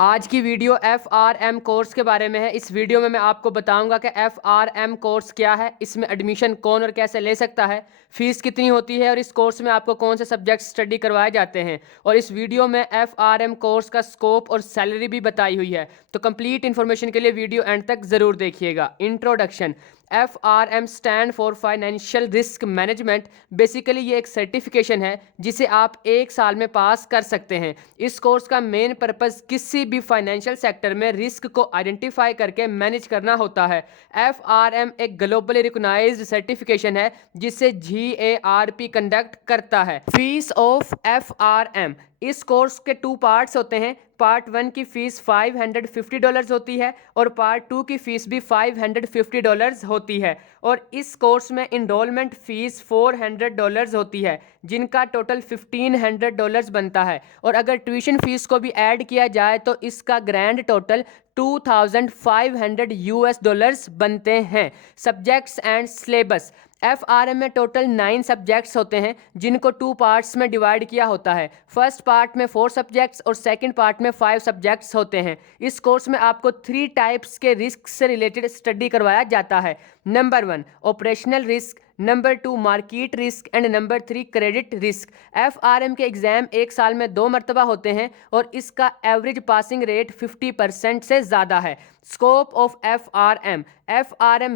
आज की video FRM course के बारे में है। इस वीडियो में मैं आपको बताऊंगा कि FRM कोर्स क्या है, इसमें एडमिशन कौन और कैसे ले सकता है, फीस कितनी होती है और इस कोर्स में आपको कौन से सब्जेक्ट स्टडी करवाए जाते हैं। और इस वीडियो में FRM कोर्स का स्कोप और सैलरी भी बताई हुई है। तो कंप्लीट इन्फॉर्मेशन के लिए वीडियो एंड तक ज़रूर देखिएगा। Introduction. FRM stand for financial risk management. Basically ये एक सर्टिफिकेशन है जिसे आप 1 साल में पास कर सकते हैं। इस कोर्स का मेन पर्पस किसी भी फाइनेंशियल सेक्टर में रिस्क को आइडेंटिफाई करके मैनेज करना होता है। FRM एक ग्लोबली रिकॉग्नाइज्ड सर्टिफिकेशन है जिसे GARP कंडक्ट करता है। Fees of FRM। इस कोर्स के 2 पार्ट्स होते हैं। पार्ट 1 की फ़ीस $550 होती है और पार्ट 2 की फ़ीस भी $550 होती है। और इस कोर्स में इनरोलमेंट फ़ीस $400 होती है, जिनका टोटल $1500 बनता है। और अगर ट्यूशन फ़ीस को भी ऐड किया जाए तो इसका ग्रैंड टोटल $2500 बनते हैं। Subjects and syllabus. FRM में टोटल 9 सब्जेक्ट्स होते हैं जिनको 2 पार्ट्स में डिवाइड किया होता है। फर्स्ट पार्ट में 4 सब्जेक्ट्स और सेकंड पार्ट में 5 सब्जेक्ट्स होते हैं। इस कोर्स में आपको 3 टाइप्स के रिस्क से रिलेटेड स्टडी करवाया जाता है। Number 1 operational risk, number 2 market risk and number 3 credit risk. FRM के एग्ज़ाम 1 साल में 2 मरतबा होते हैं और इसका एवरेज पासिंग रेट 50% से ज़्यादा है। Scope of FRM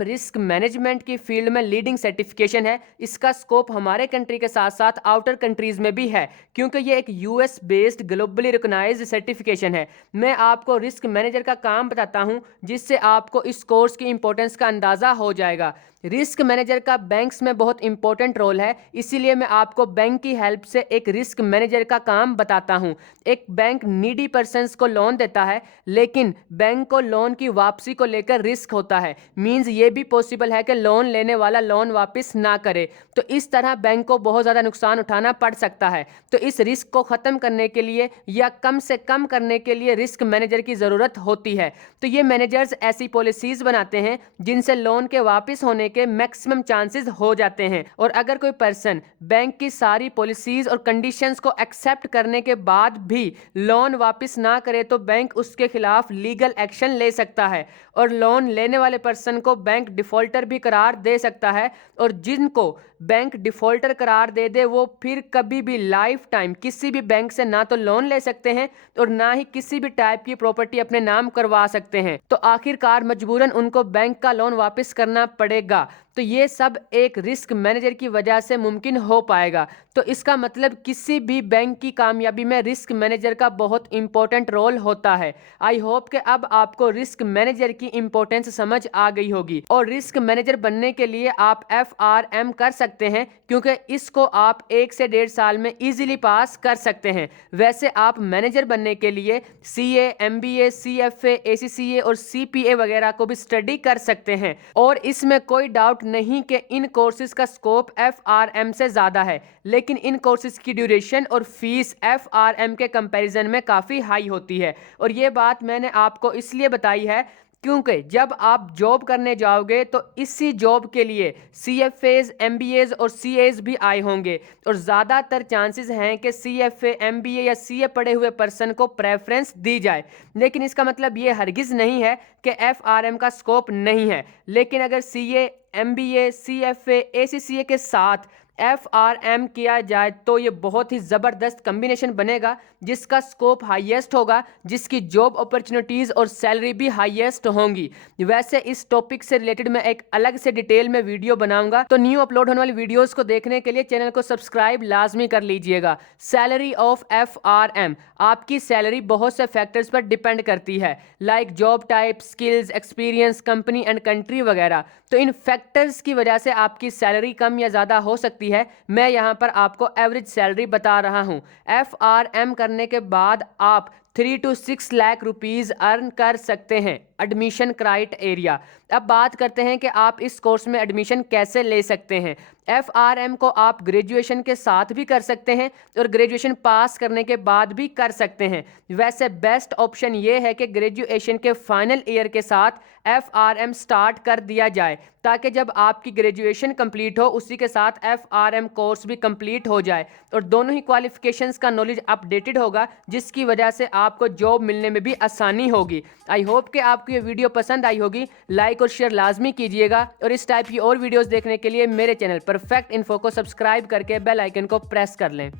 risk management की फील्ड में लीडिंग सर्टिफिकेशन है। इसका स्कोप हमारे कंट्री के साथ साथ आउटर कंट्रीज़ में भी है, क्योंकि ये एक US based globally recognised certification है। मैं आपको रिस्क मैनेजर का काम बताता हूँ जिससे आपको इस कोर्स की इंपॉर्टेंस का अंदाज़ा हो जाएगा। रिस्क मैनेजर का बैंक्स में बहुत इंपॉर्टेंट रोल है, इसीलिए मैं आपको बैंक की हेल्प से एक रिस्क मैनेजर का काम बताता हूं। एक बैंक नीडी पर्सन्स को लोन देता है, लेकिन बैंक को लोन की वापसी को लेकर रिस्क होता है। मींस ये भी पॉसिबल है कि लोन लेने वाला लोन वापस ना करे, तो इस तरह बैंक को बहुत ज़्यादा नुकसान उठाना पड़ सकता है। तो इस रिस्क को ख़त्म करने के लिए या कम से कम करने के लिए रिस्क मैनेजर की ज़रूरत होती है। तो ये मैनेजर्स ऐसी पॉलिसीज़ बनाते हैं जिनसे लोन के वापस होने के मैक्सिमम चांसेस हो जाते हैं। और अगर कोई पर्सन बैंक की सारी पॉलिसीज और कंडीशंस को एक्सेप्ट करने के बाद भी लोन वापस ना करे तो बैंक उसके खिलाफ लीगल एक्शन ले सकता है और लोन लेने वाले पर्सन को बैंक डिफॉल्टर भी करार दे सकता है। और जिनको बैंक डिफॉल्टर करार दे दे वो फिर कभी भी लाइफ टाइम किसी भी बैंक से ना तो लोन ले सकते हैं और ना ही किसी भी टाइप की प्रॉपर्टी अपने नाम करवा सकते हैं। तो आखिरकार मजबूरन उनको बैंक का लोन वापस करना पड़ेगा। तो ये सब एक रिस्क मैनेजर की वजह से मुमकिन हो पाएगा। तो इसका मतलब किसी भी बैंक की कामयाबी में रिस्क मैनेजर का बहुत इंपॉर्टेंट रोल होता है। आई होप कि अब आपको रिस्क मैनेजर की इंपॉर्टेंस समझ आ गई होगी। और रिस्क मैनेजर बनने के लिए आप FRM कर सकते हैं, क्योंकि इसको आप 1 से 1.5 साल में इजीली पास कर सकते हैं। वैसे आप मैनेजर बनने के लिए CA, MBA, CFA, ACCA और CPA वगैरह को भी स्टडी कर सकते हैं। और इसमें कोई डाउट नहीं कि इन कोर्सेज का स्कोप FRM से ज़्यादा है, लेकिन इन कोर्सेज की ड्यूरेशन और फीस FRM के कंपैरिजन में काफ़ी हाई होती है। और ये बात मैंने आपको इसलिए बताई है क्योंकि जब आप जॉब करने जाओगे तो इसी जॉब के लिए CFAs, MBAs और CAs भी आए होंगे और ज़्यादातर चांसेस हैं कि CFA, MBA या CA पढ़े हुए पर्सन को प्रेफरेंस दी जाए। लेकिन इसका मतलब ये हरगिज़ नहीं है कि FRM का स्कोप नहीं है। लेकिन अगर CA, MBA, CFA, ACCA के साथ FRM किया जाए तो ये बहुत ही ज़बरदस्त कम्बिनेशन बनेगा जिसका स्कोप हाईएस्ट होगा, जिसकी जॉब अपॉर्चुनिटीज़ और सैलरी भी हाईएस्ट होंगी। वैसे इस टॉपिक से रिलेटेड मैं एक अलग से डिटेल में वीडियो बनाऊंगा, तो न्यू अपलोड होने वाली वीडियोस को देखने के लिए चैनल को सब्सक्राइब लाजमी कर लीजिएगा। Salary of FRM। आपकी सैलरी बहुत से फैक्टर्स पर डिपेंड करती है, like job type, skills, experience, company and country वगैरह। तो इन फैक्टर्स की वजह से आपकी सैलरी कम या ज़्यादा हो सकती है। मैं यहाँ पर आपको एवरेज सैलरी बता रहा हूँ। FRM करने के बाद आप 3 to 6 लाख रुपीज़ अर्न कर सकते हैं। Admission criteria. अब बात करते हैं कि आप इस कोर्स में एडमिशन कैसे ले सकते हैं। FRM को आप ग्रेजुएशन के साथ भी कर सकते हैं और ग्रेजुएशन पास करने के बाद भी कर सकते हैं। वैसे बेस्ट ऑप्शन ये है कि ग्रेजुएशन के फाइनल ईयर के साथ FRM स्टार्ट कर दिया जाए, ताकि जब आपकी ग्रेजुएशन कंप्लीट हो उसी के साथ FRM कोर्स भी कंप्लीट हो जाए और दोनों ही क्वालिफिकेशंस का नॉलेज अपडेटेड होगा, जिसकी वजह से आपको जॉब मिलने में भी आसानी होगी। आई होप कि आपको ये वीडियो पसंद आई होगी। लाइक और शेयर लाजमी कीजिएगा और इस टाइप की और वीडियोस देखने के लिए मेरे चैनल परफेक्ट इन्फो को सब्सक्राइब करके बेल आइकन को प्रेस कर लें।